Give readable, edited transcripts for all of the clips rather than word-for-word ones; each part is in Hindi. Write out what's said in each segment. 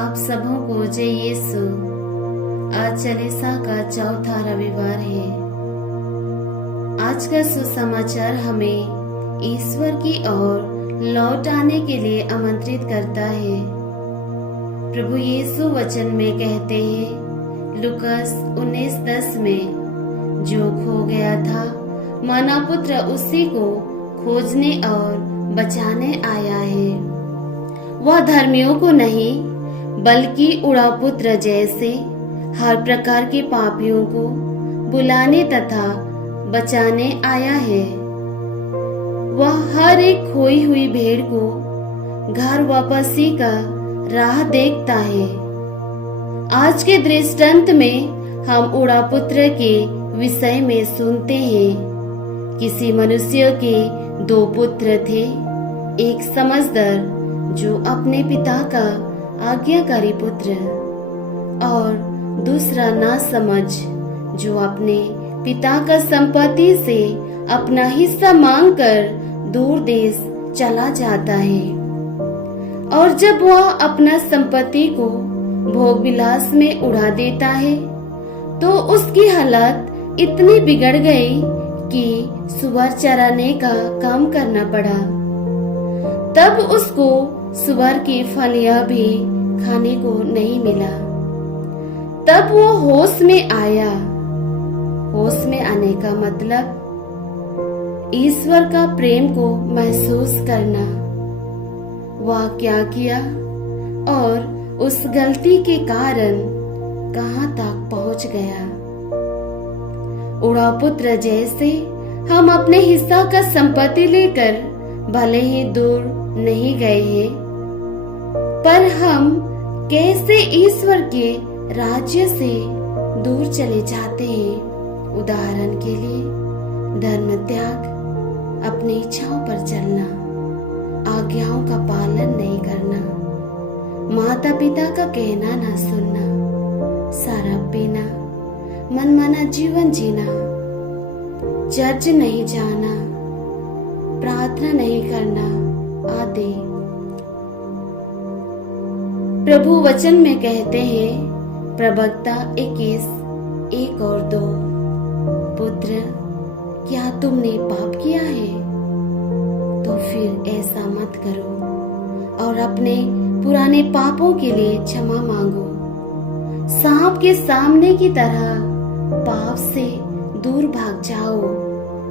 आप सबों को जय यीशु। आज चालीसा का चौथा रविवार है। आज का सुसमाचार हमें ईश्वर की ओर लौट आने के लिए आमंत्रित करता है। प्रभु यीशु वचन में कहते हैं लूकास 19:10 में, जो खो गया था मानव पुत्र उसी को खोजने और बचाने आया है। वह धर्मियों को नहीं बल्कि उड़ाऊ पुत्र जैसे हर प्रकार के पापियों को बुलाने तथा बचाने आया है। वह हर एक खोई हुई भेड़ को घर वापसी का राह देखता है। आज के दृष्टांत में हम उड़ाऊ पुत्र के विषय में सुनते हैं। किसी मनुष्य के 2 पुत्र थे, एक समझदार जो अपने पिता का आज्ञाकारी पुत्र और दूसरा नासमझ जो अपने पिता का संपत्ति से अपना हिस्सा मांगकर दूर देश चला जाता है। और जब वह अपना संपत्ति को भोग विलास में उड़ा देता है तो उसकी हालत इतनी बिगड़ गई कि सुअर चराने का काम करना पड़ा। तब उसको सुअर की फलियां भी खाने को नहीं मिला। तब वो होश में आया। होश में आने का मतलब ईश्वर का प्रेम को महसूस करना। वह क्या किया और उस गलती के कारण कहां तक पहुंच गया। उड़ाऊ पुत्र जैसे हम अपने हिस्सा का संपत्ति लेकर भले ही दूर नहीं गए हैं, पर हम कैसे ईश्वर के राज्य से दूर चले जाते हैं। उदाहरण के लिए धर्म त्याग, अपनी इच्छाओं पर चलना, आज्ञाओं का पालन नहीं करना, माता पिता का कहना ना सुनना, शराब पीना, मनमाना जीवन जीना, चर्च नहीं जाना, प्रार्थना नहीं करना आदि। प्रभु वचन में कहते हैं प्रवक्ता 21:1 और 2, पुत्र क्या तुमने पाप किया है तो फिर ऐसा मत करो और अपने पुराने पापों के लिए क्षमा मांगो। सांप के सामने की तरह पाप से दूर भाग जाओ।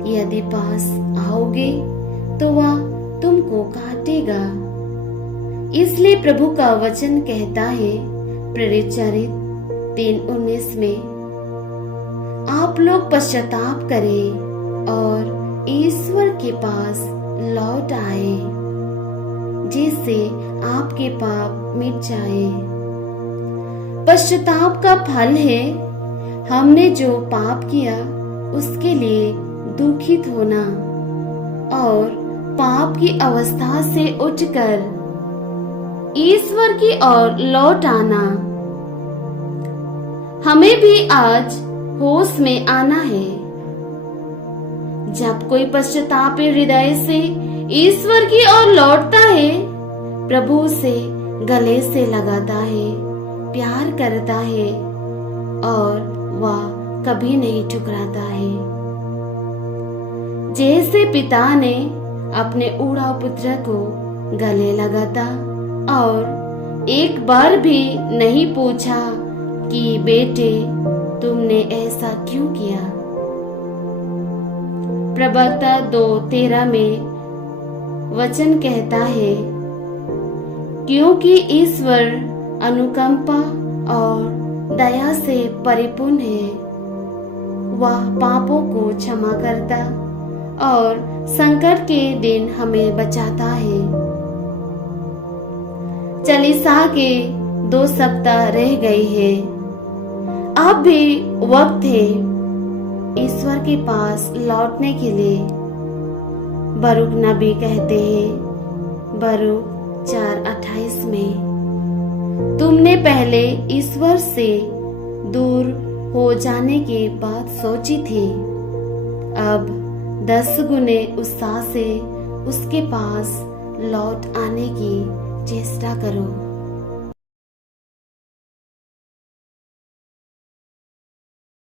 यदि पास आओगे तो वह तुमको काटेगा। इसलिए प्रभु का वचन कहता है प्रेरित चरित 3:19 में, आप लोग पश्चाताप करें और ईश्वर के पास लौट आए जिससे आपके पाप मिट जाए। पश्चाताप का फल है हमने जो पाप किया उसके लिए दुखित होना और पाप की अवस्था से उठकर ईश्वर की ओर लौट आना। हमें भी आज होश में आना है। जब कोई पश्चाताप हृदय से ईश्वर की ओर लौटता है, प्रभु से गले से लगाता है, प्यार करता है और वह कभी नहीं ठुकराता है। जैसे पिता ने अपने उड़ाऊ पुत्र को गले लगाता और एक बार भी नहीं पूछा कि बेटे तुमने ऐसा क्यों किया। प्रवक्ता 2:13 में वचन कहता है, क्योंकि ईश्वर अनुकंपा और दया से परिपूर्ण है। वह पापों को क्षमा करता और संकट के दिन हमें बचाता है। चालीसा के 2 सप्ताह रह गए हैं। अब भी वक्त है ईश्वर के पास लौटने के लिए। बरूक नबी कहते हैं बरूक 4:28 में, तुमने पहले ईश्वर से दूर हो जाने की बात सोची थी, अब 10 गुने उत्साह से उसके पास लौट आने की चेष्टा करो।